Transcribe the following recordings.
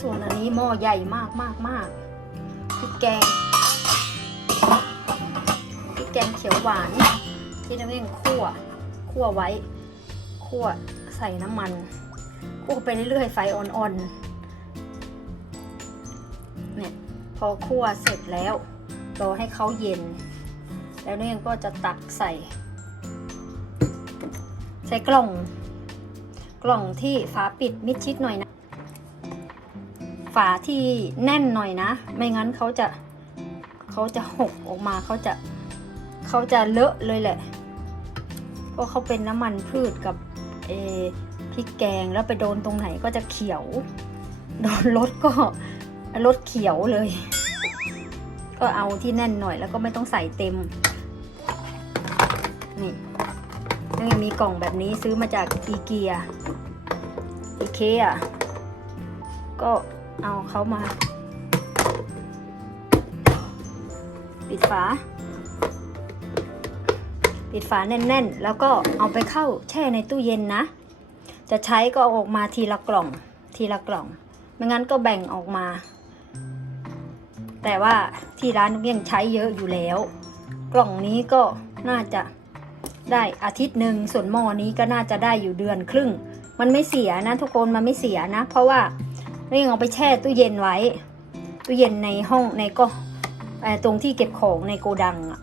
ส่วนอันนี้หม้อใหญ่มากมากมากพริกแกงพริกแกงเขียวหวาน ที่น้ำเองคั่วคั่วไว้คั่วใส่น้ำมันคั่วไปเรื่อยๆไฟอ่อนๆเนี่ยพอคั่วเสร็จแล้วรอให้เขาเย็น แล้วเนี่ยก็จะตักใส่ ใส่กล่องกล่องที่ฝาปิดมิดชิดหน่อยนะ ฝาที่แน่นหน่อยนะ ไม่งั้นเขาจะเขาจะหกออกมาเขาจะเขาจะเลอะเลยแหละ เพราะเขาเป็นน้ำมันพืชกับเอพริกแกงแล้วไปโดนตรงไหนก็จะเขียว โดนรถก็รถเขียวเลย ก็เอาที่แน่นหน่อยแล้วก็ไม่ต้องใส่เต็ม นี่ยังมีกล่องแบบนี้ซื้อมาจากอีเกียอีเคอะก็ เอาเขามา ปิดฝา ปิดฝาแน่นๆ แล้วก็เอาไปเข้าแช่ในตู้เย็นนะ จะใช้ก็เอาออกมาทีละกล่อง ทีละกล่อง ไม่งั้นก็แบ่งออกมา แต่ว่าที่ร้านนุกยังใช้เยอะอยู่แล้ว กล่องนี้ก็น่าจะได้อาทิตย์หนึ่งส่วนหม้อนี้ก็น่าจะได้อยู่เดือนครึ่ง มันไม่เสียนะทุกคนมันไม่เสียนะ เพราะว่า เรายังเอาไปแช่ตู้เย็นไว้ ตู้เย็นในห้องในก็ตรงที่เก็บของในโกดังอะ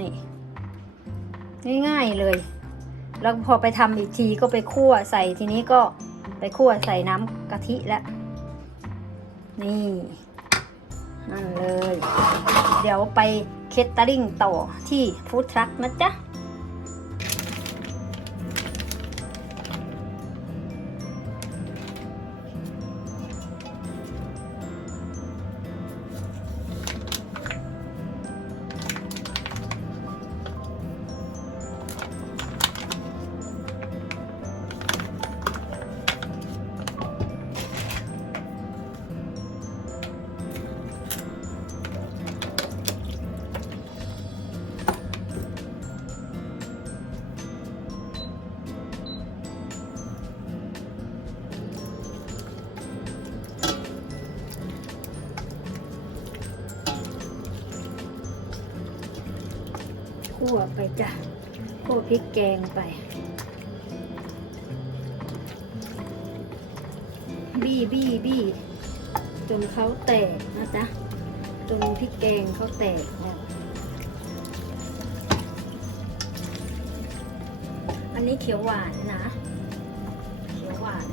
นี่ง่ายๆเลย แล้วพอไปทำอีกทีก็ไปคั่วใส่ทีนี้ก็ไปคั่วใส่น้ำกะทิแล้วนี่ นั่นเลย เดี๋ยวไปเคตตอริงต่อที่ฟู้ดทรัคนะจ๊ะ คั่วไปจ้ะคั่วพริกแกงไป บี้บี้บี้จนเขาแตกนะจ๊ะจนพริกแกงเขาแตกแล้วอันนี้เขียวหวานนะ เขียวหวาน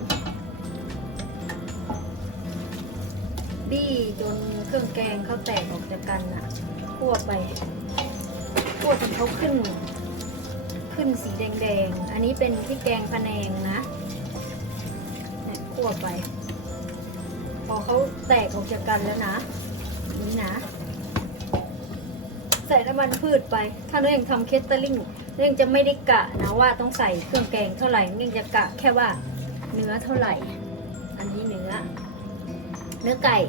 บี้จนเครื่องแกงเขาแตกออกจากกันน่ะคั่วไป คั่วจนเขาขึ้น ขึ้นสีแดงๆ อันนี้เป็นพริกแกงพะแนงนะเนี่ยคั่วไป พอเขาแตกออกจากกันแล้วนะ นี่นะ ใส่น้ำมันพืชไป ถ้าเรื่องทำเคสเตอร์ลิงเรื่องจะไม่ได้กะนะว่าต้องใส่เครื่องแกงเท่าไหร่เรื่องจะกะแค่ว่าเนื้อเท่าไหร่ อันนี้เนื้อ เนื้อไก่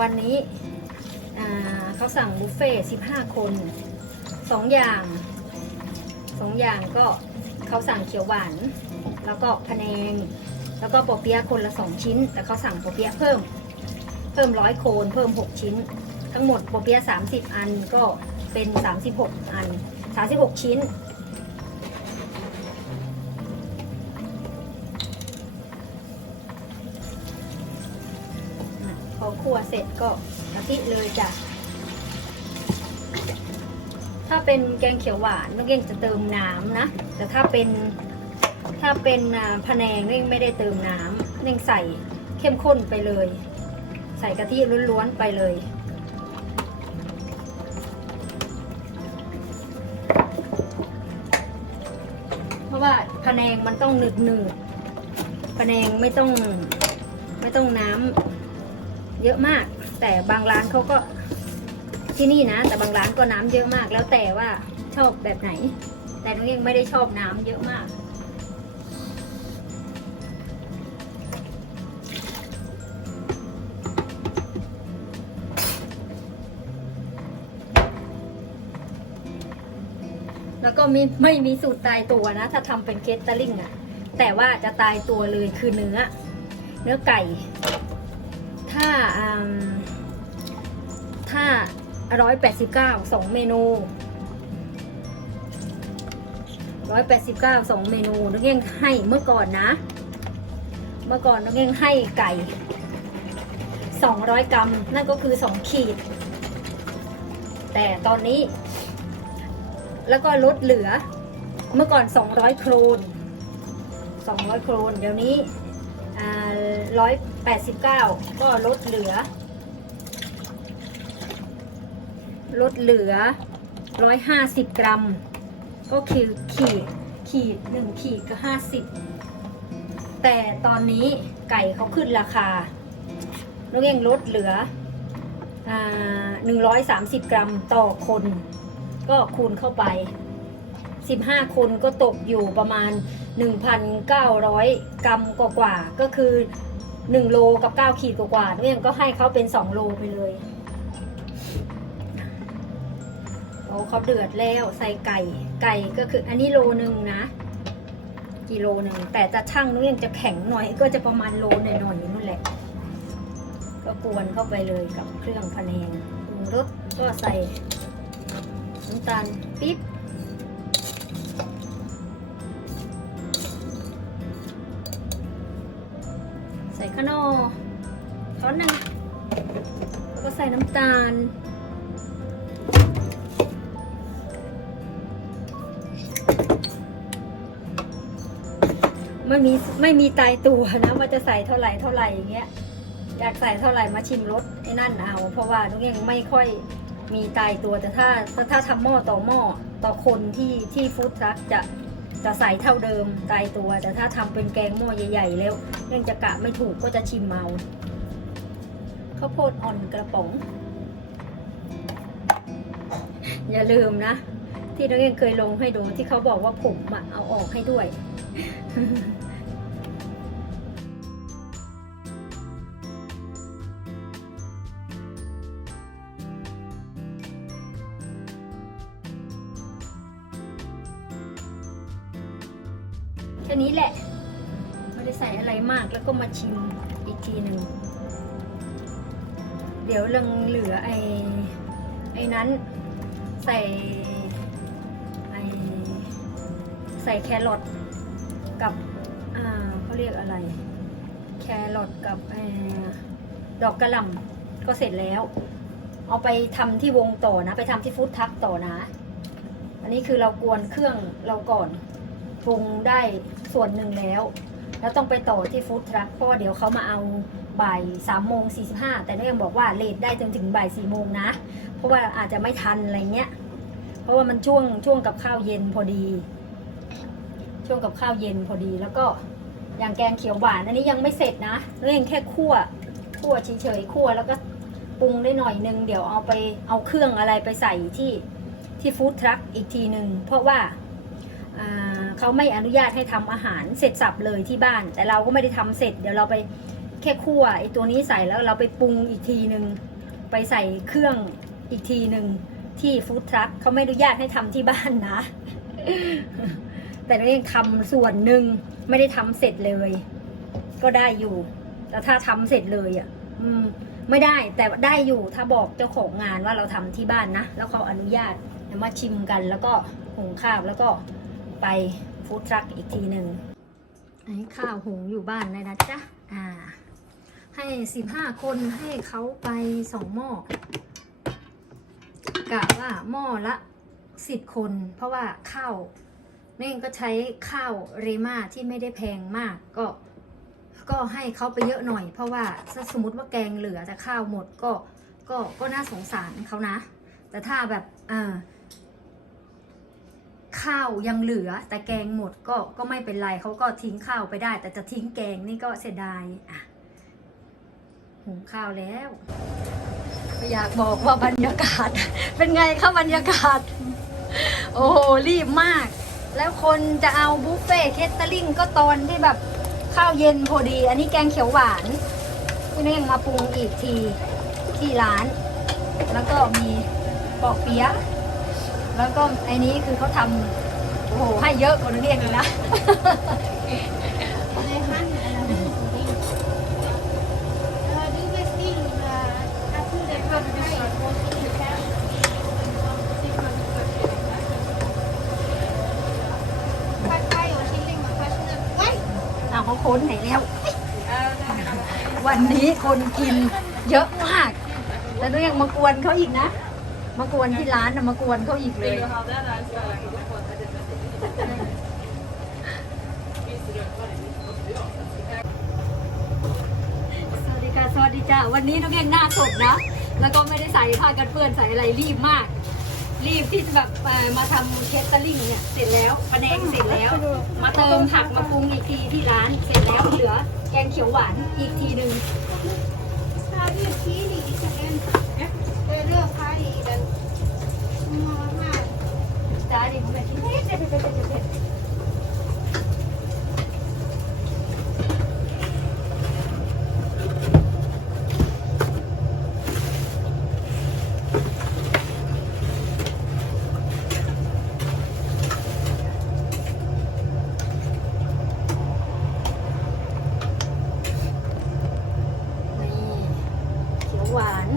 วันนี้ เขาสั่งบุฟเฟ่สิบห้าคนสองอย่างสองอย่างก็เขาสั่งเขียวหวานแล้วก็พะแนง แล้วก็ปอเปี๊ยะคนละสองชิ้น แต่เขาสั่งปอเปี๊ยะเพิ่ม เพิ่มร้อยโคนเพิ่มหกชิ้น ทั้งหมดปอเปี๊ยะสามสิบอันก็เป็นสามสิบหกอันสามสิบหกชิ้นพอคั่วเสร็จก็ ทิเลยจ้ะ ถ้าเป็นแกงเขียวหวานน้องเก่งจะเติมน้ำนะ แต่ถ้าเป็นถ้าเป็นอ่าพะแนงเน่งไม่ได้เติมน้ำเน่งใส่เข้มข้นไปเลย ใส่กะทิล้วนๆไปเลยเพราะว่าพะแนงมันต้องหนืดหนืดๆพะแนงไม่ต้องไม่ต้องน้ำเยอะมาก แต่บางร้านเขาก็ที่นี่นะ แต่บางร้านก็น้ำเยอะมาก แล้วแต่ว่าชอบแบบไหน แต่น้องเองไม่ได้ชอบน้ำเยอะมาก แล้วก็มีไม่มีสูตรตายตัวนะ ถ้าทำเป็นเคสต์ลิงอะแต่ว่าจะตายตัวเลยคือเนื้อ เนื้อไก่ ถ้าอืมถ้า ร้อยแปดสิบเก้าสองเมนูร้อยแปดสิบเก้าสองเมนูน้องเก้งให้เมื่อก่อนนะ เมื่อก่อนน้องเก้งให้ไก่สองร้อยกรัม นั่นก็คือสองขีด แต่ตอนนี้ แล้วก็ลดเหลือ เมื่อก่อน 200 โครน 200 โครน เดี๋ยวนี้อ่า189 ก็ลดเหลือ ลดเหลือ 150 กรัม ก็คือขีดขีด1ขีดก็ 50 แต่ตอนนี้ไก่เขาขึ้นราคาน้องเองลดเหลืออ่า130กรัมต่อคน ก็คูณเข้าไป15คนก็ตกอยู่ประมาณ1,900กรัมกว่าๆก็คือ1โลกับ9ขีดกว่าๆเนี่ยก็ให้เขาเป็น2โลไปเลย เขาเดือดแล้วใส่ไก่ไก่ก็คืออันนี้โลหนึ่งนะ กิโลหนึ่งแต่จะช่างนู้นยังจะแข็งหน่อย ก็จะประมาณโลหน่อยๆนู่นแหละ ก็กวนเข้าไปเลยกับเครื่องพะแนงปรุงรสก็ใส่น้ำตาลปิ๊บใส่ข้าวโนอช้อนหนึ่งแล้วก็ใส่น้ำตาล ม่มีไม่มีตายตัวนะว่าจะใส่เท่าไหร่เท่าไหร่อย่างเงี้ยอยากใส่เท่าไหร่มาชิมรสไอ้นั่นเอาเพราะว่านุ้งยังไม่ค่อยมีตายตัวแต่ถ้าถ้าถ้าทำหม้อต่อหม้อต่อคนที่ที่ฟู้ดทรัคจะจะใส่เท่าเดิมตายตัว แต่ถ้าทำเป็นแกงหม้อใหญ่ ๆ แล้วยังจะกะไม่ถูกก็จะชิมเมาข้าวโพดอ่อนกระป๋อง อย่าลืมนะ ที่น้องเองเคยลงให้ดูที่เขาบอกว่าผมอะเอาออกให้ด้วย ก็มาชิมอีกทีหนึ่ง เดี๋ยวเรางเหลือไอ้ไอ้นั้นใส่ไอ้ใส่แครอทกับอ่าเขาเรียกอะไร แครอทกับไอ้ดอกกระหล่ำก็เสร็จแล้ว เอาไปทำที่วงต่อนะ ไปทำที่ฟู้ดทักต่อนะ อันนี้คือเรากวนเครื่องเราก่อนปรุงได้ส่วนหนึ่งแล้ว แล้วต้องไปต่อที่ฟู้ดทรัคเพราะว่าเดี๋ยวเขามาเอาบ่ายสามโมงสี่สิบห้าแต่น้องยังบอกว่าเลทได้จนถึงบ่ายสี่โมงนะ เพราะว่าอาจจะไม่ทันอะไรเงี้ย เพราะว่ามันช่วงช่วงกับข้าวเย็นพอดี ช่วงกับข้าวเย็นพอดีแล้วก็อย่างแกงเขียวหวานอันนี้ยังไม่เสร็จนะน้องยังแค่คั่วคั่วเฉยๆคั่วแล้วก็ปรุงได้หน่อยนึงเดี๋ยวเอาไปเอาเครื่องอะไรไปใส่ที่ที่ฟู้ดทรัคอีกทีหนึ่งเพราะว่า เขาไม่อนุญาตให้ทำอาหารเสร็จสับเลยที่บ้าน แต่เราก็ไม่ได้ทำเสร็จ เดี๋ยวเราไปแค่คั่วไอ้ตัวนี้ใส่แล้วเราไปปรุงอีกทีหนึ่งไปใส่เครื่องอีกทีหนึ่งที่ฟู้ดทรัคเขาไม่อนุญาตให้ทำที่บ้านนะ แต่เราเองทำส่วนหนึ่งไม่ได้ทำเสร็จเลย ก็ได้อยู่ แต่ถ้าทำเสร็จเลยอะ อืม ไม่ได้แต่ได้อยู่ถ้าบอกเจ้าของงานว่าเราทำที่บ้านนะแล้วเขาอนุญาตเดี๋ยวมาชิมกันแล้วก็หุงข้าวแล้วก็ ไปฟู้ดทรัคอีกทีหนึ่งอันนี้ข้าวหุงอยู่บ้านเลยนะจ๊ะ อ่า ให้สิบห้าคนให้เขาไปสองหม้อกะว่าหม้อละสิบคน เพราะว่าข้าวเน่งก็ใช้ข้าวเรมาที่ไม่ได้แพงมากก็ก็ให้เขาไปเยอะหน่อย เพราะว่าถ้าสมมติว่าแกงเหลือแต่ข้าวหมดก็ก็ก็น่าสงสารเขานะ แต่ถ้าแบบอ่า ข้าวยังเหลือแต่แกงหมดก็ก็ไม่เป็นไรเขาก็ทิ้งข้าวไปได้ แต่จะทิ้งแกงนี่ก็เสียดายอะหุงข้าวแล้ว อยากบอกว่าบรรยากาศ เป็นไงคะบรรยากาศ โอ้โหรีบมาก แล้วคนจะเอาบุฟเฟ่ต์เคสเตอร์ลิงก็ตอนที่แบบข้าวเย็นพอดี อันนี้แกงเขียวหวานพี่เน่งมาปรุงอีกทีที่ร้าน แล้วก็มีปอกเปี๊ยะ แล้วก็ไอ้นี้คือเขาทำโอ้โหให้เยอะกว่านักเรียนอีกนะ Nee, han eller hun. Ja, du bestil uh, at det kan du Pad thai og chilling og pad thai. Ui! เอาเขาค้นไหนแล้ว วันนี้คนกินเยอะมากแล้วต้องยังมากวนเขาอีกนะ มากวนที่ร้านนะมากวนเขาอีกเลย สวัสดีค่ะสวัสดีจ้าวันนี้น้องแองหน้าสดนะ แล้วก็ไม่ได้ใส่ผ้ากันเปื้อนใส่อะไรรีบมาก รีบที่จะแบบเอ่อมาทำเคสตอร์ลิงเนี่ยเสร็จแล้วปลาแดงเสร็จแล้ว มาเติมผักมาปรุงอีกทีที่ร้านเสร็จแล้วเหลือแกงเขียวหวานอีกทีหนึ่ง Stadig chili den. Det er rød thai i den. Må ha จ้าดิผมแบบเผ็ดเผ็ดเผ็ดเผ็ดเผ็ดนี่เขียวหวาน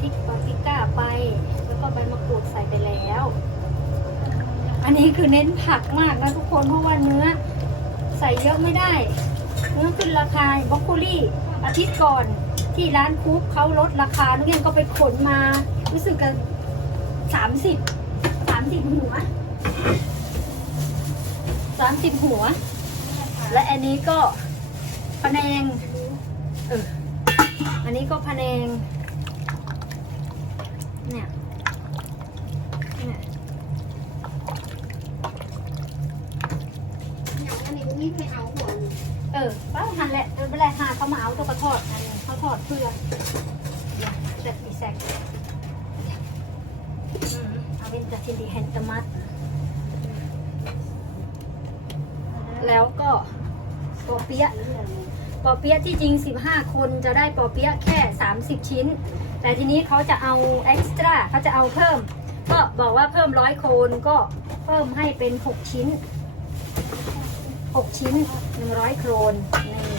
พริกปาปริก้าไป แล้วก็ใบมะกรูดใส่ไปแล้ว อันนี้คือ เน้นผักมากนะทุกคนเพราะว่าเนื้อ ใส่เยอะไม่ได้ เนื้อขึ้นราคาบรอกโคลี่อาทิตย์ก่อนที่ร้านคุกเขาลดราคานักเรียนก็ไปขนมา รู้สึกกันสามสิบสามสิบหัวสามสิบหัว และอันนี้ก็พะแนงเอออันนี้ก็พะแนง เนี่ย เนี่ย อย่างอันนี้มีไปเอาหัว เออป้าหันแหละเออไม่เป็นไรหาเขามาเอาตัวกระทอดนั่นเองเขาทอดเพื่อเด็ดอีแซกอืมเอาเป็นจัทินดีแฮนตมัสแล้วก็ปอเปี๊ยะปอเปี๊ยะที่จริง 15 คนจะได้ปอเปี๊ยะแค่ 30 ชิ้น แต่ทีนี้เขาจะเอาเอ็กซ์ตร้าเขาจะเอาเพิ่ม ก็บอกว่าเพิ่มร้อยคนก็เพิ่มให้เป็น 6 ชิ้น 6 ชิ้น 100 โครนนี่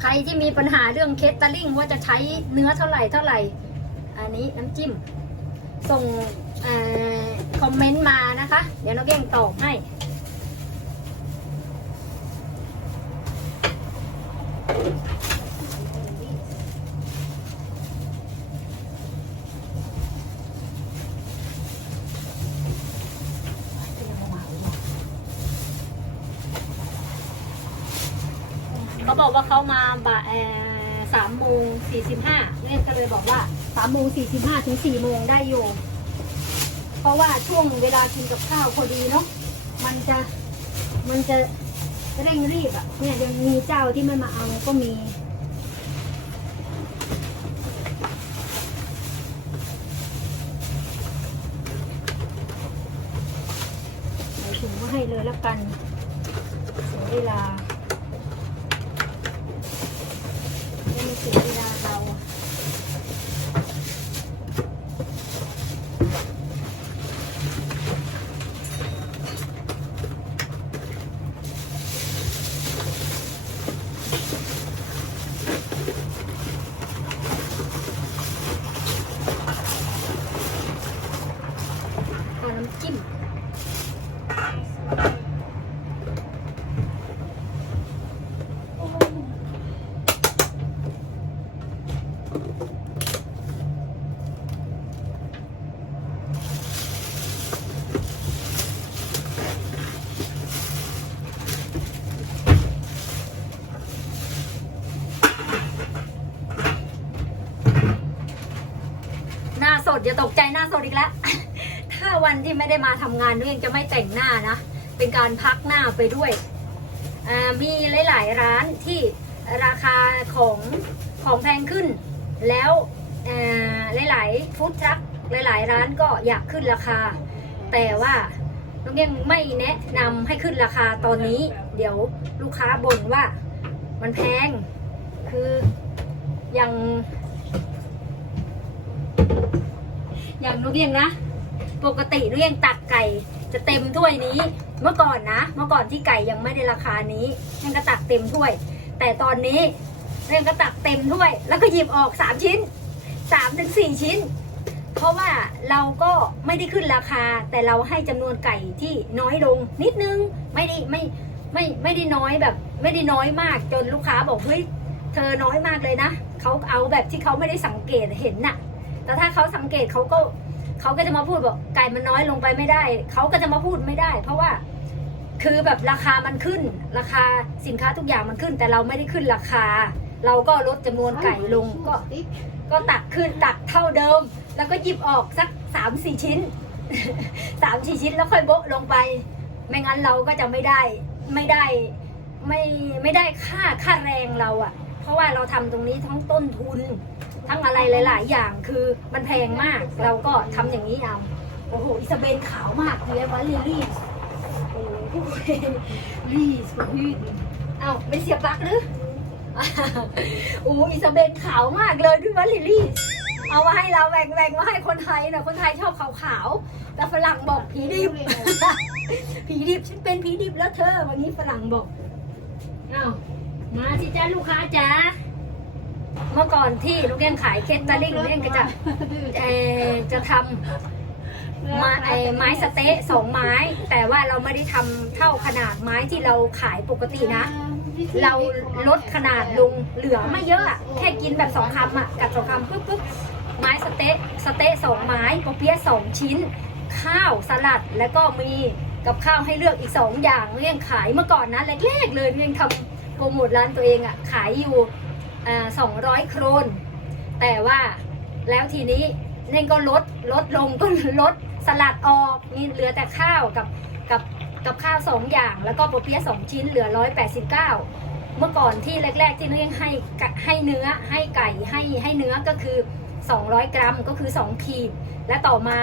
ใคร ที่มีปัญหาเรื่องเคสตาลิงว่าจะใช้เนื้อเท่าไหร่เท่าไหร่ อันนี้น้ำจิ้ม ส่งอคอมเมนต์มานะคะ เดี๋ยวน้องเก้งตอบให้ เขาบอกว่าเขามาบ่ายสามโมงสี่สิบห้าเล่นก็เลยบอกว่าสามโมงสี่สิบห้าถึงสี่โมงได้อยู่เพราะว่าช่วงเวลากินกับข้าวพอดีเนาะมันจะมันจะเร่งรีบอะ่ะเนี่ยยังมีเจ้าที่ไม่มาเอาก็มีถุงก็ให้เลยแล้วกันเสียเวลา ไม่มีเสียเวลาเราเอาน้ำจิ้ม หน้าสดอย่าตกใจหน้าสด อีกแล้ว ถ้าวันที่ไม่ได้มาทำงานด้ยยังจะไม่แต่งหน้านะ เป็นการพักหน้าไปด้วย มีหลาย ๆ ร้านที่ราคาของของแพงขึ้น แล้วหลาย ๆ ฟู้ดทรัคหลาย ๆ ร้านก็อยากขึ้นราคา แต่ว่าน้องเก้งไม่แนะนำให้ขึ้นราคาตอนนี้ เดี๋ยวลูกค้าบ่นว่ามันแพง คืออย่าง อย่างลูกเอียงนะ ปกติลูกเอียงตักไก่จะเต็มถ้วยนี้ เมื่อก่อนนะ เมื่อก่อนที่ไก่ยังไม่ได้ราคานี้ยังก็ตักเต็มถ้วย แต่ตอนนี้เรียงก็ตักเต็มถ้วย แล้วก็หยิบออกสามชิ้นสามถึงสี่ชิ้น เพราะว่าเราก็ไม่ได้ขึ้นราคา แต่เราให้จำนวนไก่ที่น้อยลง นิดนึงไม่ได้ไม่ไม่ไม่ได้น้อยแบบ ไม่ได้น้อยมากจนลูกค้าบอกเฮ้ยเธอน้อยมากเลยนะเขาเอาแบบที่เขาไม่ได้สังเกตเห็นน่ะ แต่ถ้าเขาสังเกตเขาก็เขาก็จะมาพูดบอกไก่มันน้อยลงไปไม่ได้ เขาก็จะมาพูดไม่ได้ เพราะว่าคือแบบราคามันขึ้น ราคาสินค้าทุกอย่างมันขึ้น แต่เราไม่ได้ขึ้นราคา เราก็ลดจำนวนไก่ลงก็ ก็ตักขึ้นตักเท่าเดิม แล้วก็หยิบออกสักสามสี่ชิ้นสามสี่ชิ้นแล้วค่อยโบะลงไป ไม่งั้นเราก็จะไม่ได้ไม่ได้ไม่ไม่ได้ค่าค่าแรงเราอะเพราะว่าเราทำตรงนี้ทั้งต้นทุน ทั้งอะไรหลาย ๆ อย่างคือมันแพงมาก เราก็ทำอย่างนี้เอาโอ้โหอิซาเบนขาวมากเลยว่าลิลลี่โอ้โหลีสกพีดเอ้าไม่เสียบปลั๊กหรือโอ้อิซาเบนขาวมากเลยด้วยว่าลิลลี่เอามาให้เราแบ่งแบ่งมาให้คนไทยนะคนไทยชอบขาวๆแต่ฝรั่งบอกผีดิบผีดิบฉันเป็นผีดิบแล้วเธอ วันนี้ฝรั่งบอกอ้าวมาสิจ้าลูกค้าจ้า เมื่อก่อนที่ลูกเลี้ยงขายเคสตาลิงลูกเลี้ยงก็จะเอ่อจะทำมาไอ้ไม้สะเต๊ะสองไม้ แต่ว่าเราไม่ได้ทำเท่าขนาดไม้ที่เราขายปกตินะ เราลดขนาดลงเหลือไม่เยอะอะแค่กินแบบสองคำอะกัดสองคำปุ๊บปุ๊บไม้สเต๊ะสเต๊ะสองไม้ปอเปี๊ยะสองชิ้น ข้าวสลัดแล้วก็มีกับข้าวให้เลือกอีกสองอย่างเรียงขายเมื่อก่อนนะแรกๆเลยเรียงทำโปรโมทร้านตัวเองอะขายอยู่ สองร้อยโครน แต่ว่าแล้วทีนี้เน่งก็ลดลดลงก็ลดสลัดออกมีเหลือแต่ข้าวกับกับกับข้าวสองอย่างแล้วก็ปอเปี๊ยะสองชิ้นเหลือร้อยแปดสิบเก้าเมื่อก่อนที่แรก ๆ ที่เน่งให้ให้เนื้อให้ไก่ให้ให้เนื้อก็คือ 200 กรัมก็คือ 2 ขีด และต่อมา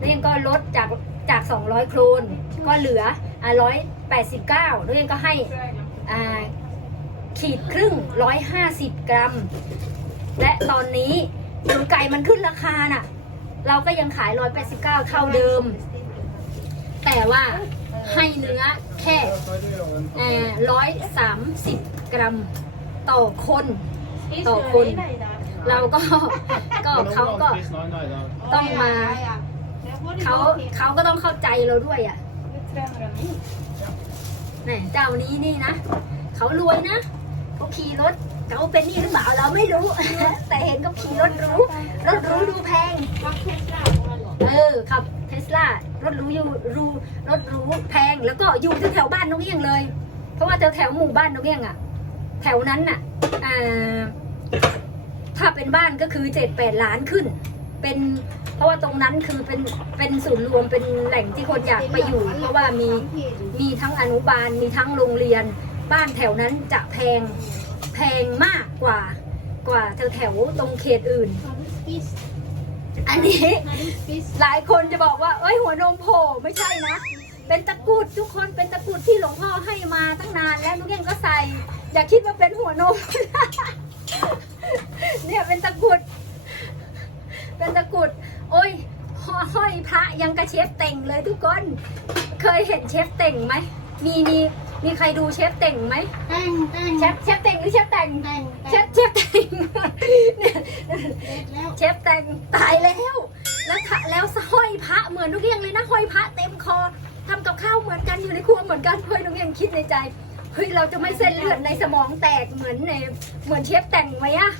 เน่งก็ลดจากจาก 200 โครนก็เหลือ 189เน่งก็ให้อ่า ขีดครึ่ง 150 กรัม และตอนนี้ถึงไก่มันขึ้นราคาน่ะ เราก็ยังขาย 189 เท่าเดิม แต่ว่าให้เนื้อแค่ร้อยสามสิบกรัมต่อคน ต่อคน เราก็ก็เขาก็ต้องมาเขาเขาก็ต้องเข้าใจเราด้วยอะแหมเจ้านี้นี่นะ เขารวยนะ เขาขี่รถเขาเป็นนี่หรือเปล่าเราไม่รู้ แต่เห็นเขาขี่รถหรู้ รถหรู้ดูแพง เออขับเทสลารถหรู้อยู่รูรถหรู้แพงแล้วก็อยู่แถวๆบ้านน้องเอี้ยงเลย เพราะว่าแถวแถวๆหมู่บ้านน้องเอี้ยงอะแถวนั้นน่ะอ่าถ้าเป็นบ้านก็คือเจ็ดแปดล้านขึ้น เป็นเพราะว่าตรงนั้นคือเป็นเป็นศูนย์รวมเป็นแหล่งที่คนอยากไปอยู่ เพราะว่ามี มีทั้งอนุบาลมีทั้งโรงเรียน บ้านแถวนั้นจะแพงแพงมากกว่ากว่าแถวแถวตรงเขตอื่น อันนี้หลายคนจะบอกว่า เอ้ยหัวนมโผล่ไม่ใช่นะ เป็นตะกุดทุกคนเป็นตะกุดที่หลวงพ่อให้มาตั้งนานแล้วนุกเองก็ใส่ อย่าคิดว่าเป็นหัวนม เนี่ยเป็นตะกุด เป็นตะกุด โอ้ยห้อห้อยพระยังกระเชฟเต่งเลยทุกคน เคยเห็นเชฟเต่งไหมมีมี มีใครดูเชฟเต่งไหมแต่งแต่งเชฟเชฟเต่งหรือเชฟแต่งแต่งเชฟเชฟเต่งเนี่ยแล้วเชฟแต่งตายแล้วแล้วถ้าแล้วห้อยพระเหมือนนุกเอียงเลยนะห้อยพระเต็มคอทำกับข้าวเหมือนกันอยู่ในครัวเหมือนกันเฮ้ยนุกเอียงคิดในใจเฮ้ยเราจะไม่เส้นเลือดในสมองแตกเหมือนในเหมือนเชฟแต่งไหมอะ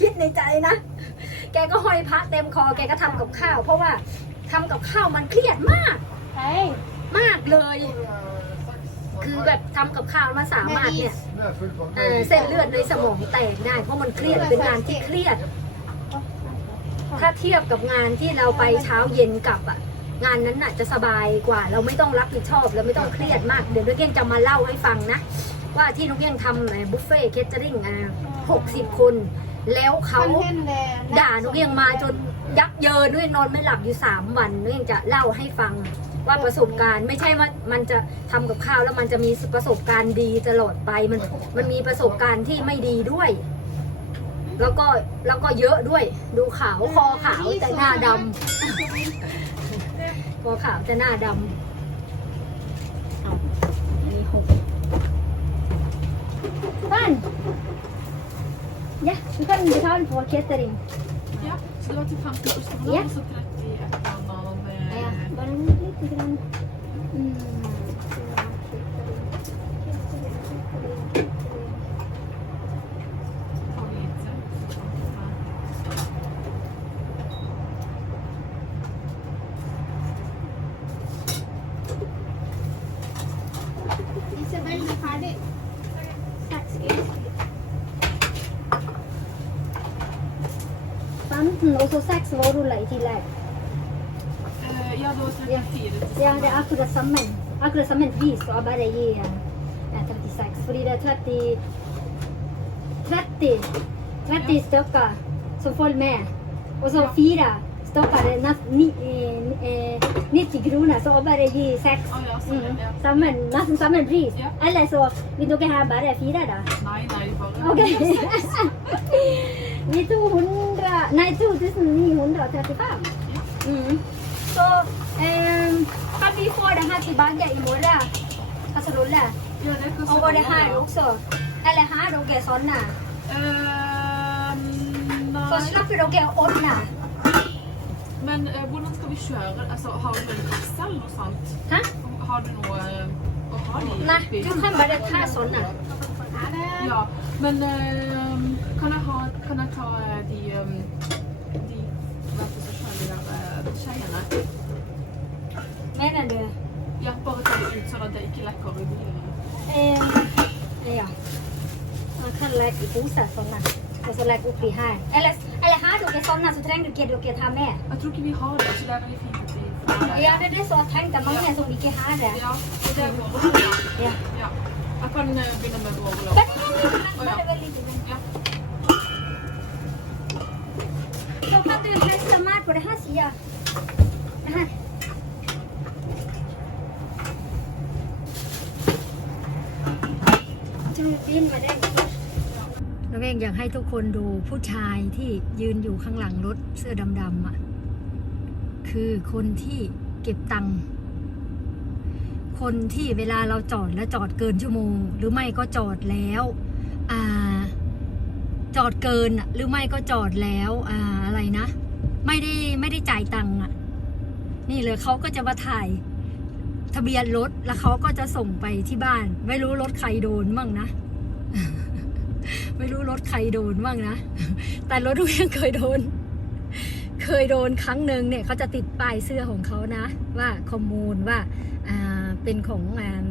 คิดในใจนะ แกก็ห้อยพระเต็มคอแกก็ทำกับข้าว เพราะว่าทำกับข้าวมันเครียดมาก ไปมากเลย คือแบบทำกับข้าวมาสามารถเนี่ยเอ่อเส้นเลือดในสมองแตกได้เพราะมันเครียดเป็นงานที่เครียด ถ้าเทียบกับงานที่เราไปเช้าเย็นกลับอะงานนั้นน่ะจะสบายกว่า เราไม่ต้องรับผิดชอบเราไม่ต้องเครียดมากเดี๋ยวนุกเก้งจะมาเล่าให้ฟังนะว่าที่นุกเก้งทำบุฟเฟ่เคเตอริงอ่าหกสิบคน แล้วเขาคอนเทนต์แลนด์ด่าหนูเองมาจนยักเยินหนูยังนอนไม่หลับอยู่สามวันหนูยังจะเล่าให้ฟัง ว่าประสบการณ์ไม่ใช่ว่ามันจะทำกับข้าวแล้วมันจะมีประสบการณ์ดีตลอดไปมันมันมีประสบการณ์ที่ไม่ดีด้วย แล้วก็แล้วก็เยอะด้วย ดูขาวคอขาวแต่หน้าดำคอขาวแต่หน้าดำเอาอันนี้หกบ้าน Ja, du kan betale på catering. Ja, så det var til 50 på skolen, Ja. og så 31 banan med Ja, bare litt grann. Mm. favoritt. Isabel, du er ferdig? Seks egentlig. 15 og så 6 vårruller i tillegg. Eh, Ja, det var 34 til Ja, det er akkurat samme. Akkurat samme pris, og bare eh, 36. Fordi det er 30 30, 30 stykker som følger med. Og så fire stykker er nesten ni- eh, eh, 90 kroner, så jeg bare gir 6. Å ja. Mm. Ja. Sammen, nesten samme pris. Ja. Eller så vil dere ha bare fire, da? Nei, nei, bare Ok. Vi 200 Nei, 2935. Mm. Så eh, kan vi få det her tilbake i morgen? Kasserolle. Ja, det koster Og det her ja. også. Eller har dere sånne? Eh, Så Nei, slipper dere å ordne. men eh, hvordan skal vi kjøre? Altså, har du en kasse eller noe sånt? Hæ? Har du noe eh, å ha de Nei, oppi? du kan bare ta sånne. Er det Ja, men eh, kan jeg ha Kan jeg ta eh, de um, De hva heter det, forskjellige der eh, skeiene? Mener du? Ja, bare ta de ut det ikke lekker i bilen. Eh, ja. Man kan legge i pose sånne. Og så legge oppi her. Eller, eller har dere sånne, så trenger dere dere ta med. Jeg tror ikke vi har det, så det er veldig fint at vi får det. Ja, det er det som jeg tenkte. Mange som ikke har det. Ja, og det er våre Ja. Ja. Jeg kan begynne med våre lopper. Ja. Så kan du presse mer på det her sida. Det her. Jeg tror vi begynner med det først. เองอยากให้ทุกคนดูผู้ชายที่ยืนอยู่ข้างหลังรถเสื้อดำๆอะ คือคนที่เก็บตังค์คนที่เวลาเราจอดแล้วจอดเกินชั่วโมง หรือไม่ก็จอดแล้วอ่าจอดเกินอะหรือไม่ก็จอดแล้วอ่าอะไรนะ ไม่ได้ไม่ได้จ่ายตังค์อะ นี่เลยเขาก็จะมาถ่ายทะเบียนรถแล้วเขาก็จะส่งไปที่บ้าน ไม่รู้รถใครโดนบ้างนะ ไม่รู้รถใครโดนบ้างนะ แต่รถดูยังเคยโดน เคยโดนครั้งหนึ่งเนี่ยเขาจะติดป้ายเสื้อของเขานะ ว่าข้อมูลว่าอ่าเป็นของอ่า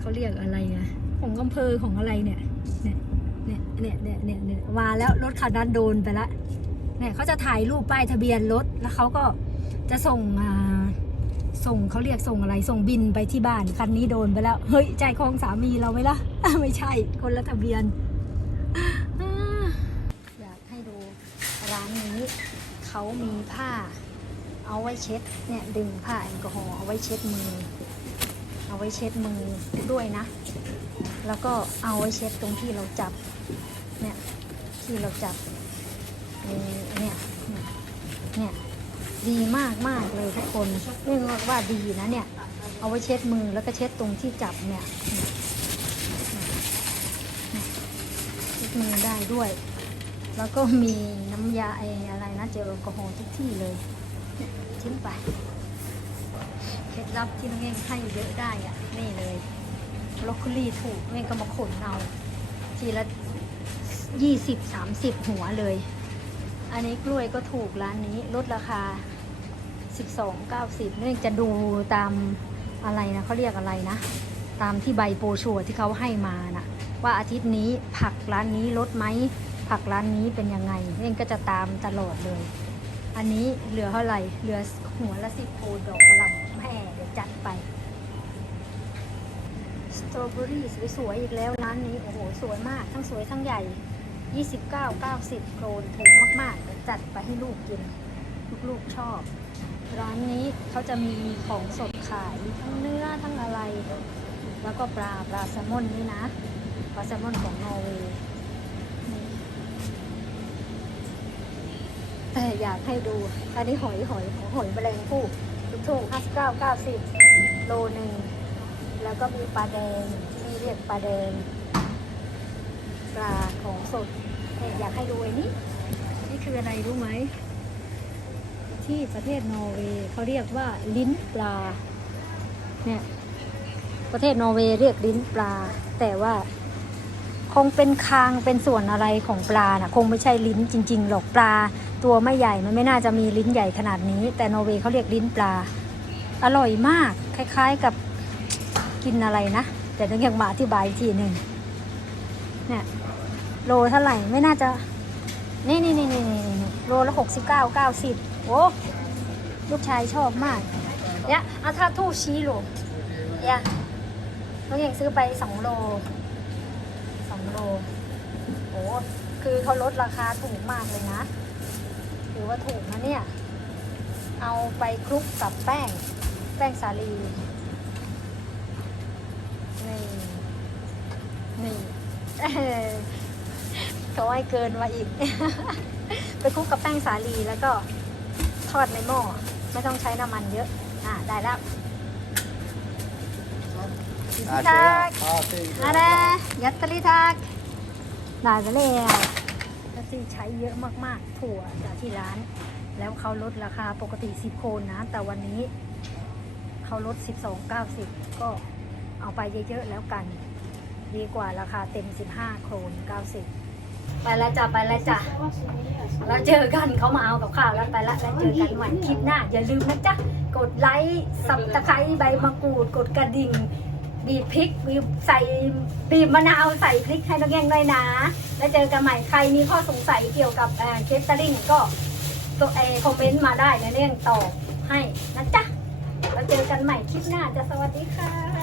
เขาเรียกอะไรอะของอำเภอของอะไรเนี่ยเนี่ยเนี่ยเนี่ยเนี่ยเนี่ยเนี่ยมาแล้วรถคันนั้นโดนไปละเนี่ยเขาจะถ่ายรูปป้ายทะเบียนรถแล้วเขาก็จะส่งอ่าส่งเขาเรียกส่งอะไรส่งบินไปที่บ้านคันนี้โดนไปแล้ว เฮ้ยใจคองสามีเราไหมละ่ะ ไม่ใช่คนละทะเบียนอ่าอยากให้ดูร้านนี้ เขามีผ้า เอาไว้เช็ดเนี่ยดึงผ้าแอลกอฮอล์เอาไว้เช็ดมือ เอาไว้เช็ดมือด้วยนะ แล้วก็เอาไว้เช็ดตรงที่เราจับเนี่ยที่เราจับเนี่ยเนี่ยเนี่ยดีมากมากเลยทุกคนเรียกว่าดีนะเนี่ย เอาไว้เช็ดมือแล้วก็เช็ดตรงที่จับเนี่ยเช็ดมือได้ด้วย แล้วก็มีน้ำยาไอะ นะเจลแอลกอฮอล์ทุกที่เลยทิ้งไปเคล็ดลับที่น้องเองให้เยอะได้อะนี่เลยบรอกโคลีถูกน้องเองก็มาขนเอาทีละยี่สิบสามสิบหัวเลย อันนี้กล้วยก็ถูกร้านนี้ลดราคาสิบสองเก้าสิบน้องเองจะดูตามอะไรนะเขาเรียกอะไรนะ ตามที่ใบโปรชัวที่เขาให้มานะว่าอาทิตย์นี้ผักร้านนี้ลดไหม ผักร้านนี้เป็นยังไงน้องเองก็จะตามตลอดเลย อันนี้เหลือเท่าไหร่เหลือหัวละสิบโพดอกกระหล่ำแม่เดี๋ยวจัดไปสตรอเบอรี่สวยๆอีกแล้วร้านนี้โอ้โหสวยมากทั้งสวยทั้งใหญ่ 29 90โครนถูกมากๆเดี๋ยวจัดไปให้ลูกกิน ลูกๆชอบ ร้านนี้เขาจะมีของสดขายทั้งเนื้อทั้งอะไร แล้วก็ปลาปลาแซลมอนนี่นะปลาแซลมอนของนอร์เวย์นี่แต่ อยากให้ดู อันนี้หอยหอยหอยแมลงภู่ถูกๆ59 90โลหนึ่ง แล้วก็มีปลาแดงที่เรียกปลาแดง ปลาของสดอยากให้ดูไอ้นี่นี่คืออะไรรู้ไหม ที่ประเทศนอร์เวย์เขาเรียกว่าลิ้นปลา เนี่ยประเทศนอร์เวย์เรียกลิ้นปลา แต่ว่าคงเป็นคางเป็นส่วนอะไรของปลานะคงไม่ใช่ลิ้นจริง ๆ หรอกปลา ตัวไม่ใหญ่มันไม่น่าจะมีลิ้นใหญ่ขนาดนี้ แต่นอร์เวย์เขาเรียกลิ้นปลา อร่อยมาก คล้ายๆกับกินอะไรนะแต่ต้องยังมาอธิบายอีกทีหนึ่งเนี่ยโลเท่าไหร่ไม่น่าจะ นี่นี่นี่นี่นี่โลละหกสิบเก้าเก้าสิบโอ้ลูกชายชอบมากเนี่ยอาถ้าทู่ชี้โลเนี่ยน้องเองซื้อไปสองโลสองโลโอ้คือเขาลดราคาถูกมากเลยนะ ถือว่าถูกนะเนี่ย เอาไปคลุกกับแป้ง แป้งสาลีนี่นี่เอ้ยเขาให้เกินมาอีก ไปคลุกกับแป้งสาลีแล้วก็ทอดในหม้อไม่ต้องใช้น้ำมันเยอะ อะได้แล้ว Ah, Tack. Ja, fint. นาดายัตตลิทักได้ไปแล้ว แล้วซีใช้เยอะมากๆ ถั่วจากที่ร้าน แล้วเขาลดราคาปกติ 10 โคนนะ แต่วันนี้เขาลด 12.90 ก็เอาไปเยอะๆแล้วกัน ดีกว่าราคาเต็ม 15 โครน90 ไปแล้วจ้ะ ไปแล้วจ้ะ แล้วเจอกันเขามาเอากับข้าวแล้วไปละแล้วเจอกันใหม่คลิปหน้า อย่าลืมนะจ๊ะ กดไลค์สับตะไคร้ใบมะกรูด กดกระดิ่ง บีบพริกบีบใส่บีบมะนาวใส่พริกให้น้องแยงด้วยนะ แล้วเจอกันใหม่ใครมีข้อสงสัยเกี่ยวกับเคสตอริงก็ตัวเอคอมเมนต์มาได้นเนี่ยตอบให้นะจ๊ะแล้วเจอกันใหม่คลิปหน้าจะสวัสดีค่ะ